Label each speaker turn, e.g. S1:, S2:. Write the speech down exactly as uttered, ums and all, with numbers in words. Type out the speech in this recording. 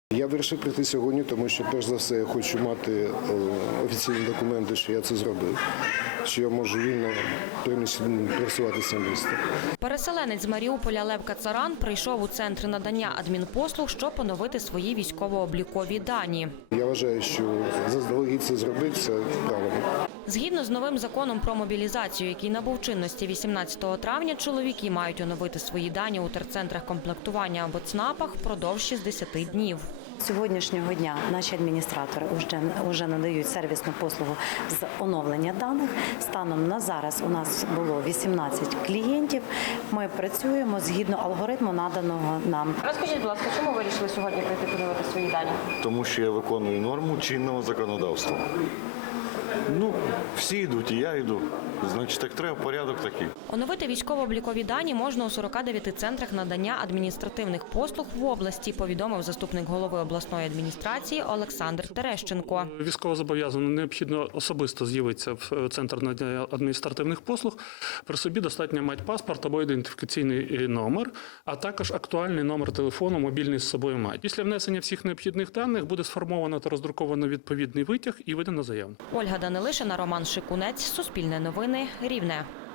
S1: Я вирішив прийти сьогодні, тому що, перш за все, я хочу мати офіційні документи, що я це зробив, що я можу вільно пересуватися на місто.
S2: Переселенець з Маріуполя Лев Кацаран прийшов у центр надання адмінпослуг, щоб поновити свої військово-облікові дані.
S1: Я вважаю, що заздалегідь це зробити – це правильно.
S2: Згідно з новим законом про мобілізацію, який набув чинності вісімнадцятого травня, чоловіки мають оновити свої дані у терцентрах комплектування або ЦНАПах впродовж шістдесяти днів.
S3: З сьогоднішнього дня наші адміністратори вже, вже надають сервісну послугу з оновлення даних. Станом на зараз у нас було вісімнадцять клієнтів. Ми працюємо згідно алгоритму, наданого нам.
S2: Розкажіть, будь ласка, чому ви вирішили сьогодні прийти поновити свої дані?
S4: Тому що я виконую норму чинного законодавства. Ну, всі йдуть, і я йду. Значить, так треба, порядок такий.
S2: Оновити військово-облікові дані можна у сорока дев'яти центрах надання адміністративних послуг в області, повідомив заступник голови обласної адміністрації Олександр Терещенко.
S5: Військовозобов'язаному необхідно особисто з'явитися в центр надання адміністративних послуг. При собі достатньо мати паспорт або ідентифікаційний номер, а також актуальний номер телефону, мобільний з собою мати. Після внесення всіх необхідних даних буде сформовано та роздруковано відповідний витяг і видано заяву.
S2: Ольга Данилишина, Роман Шикунець, Суспільне новини, Рівне.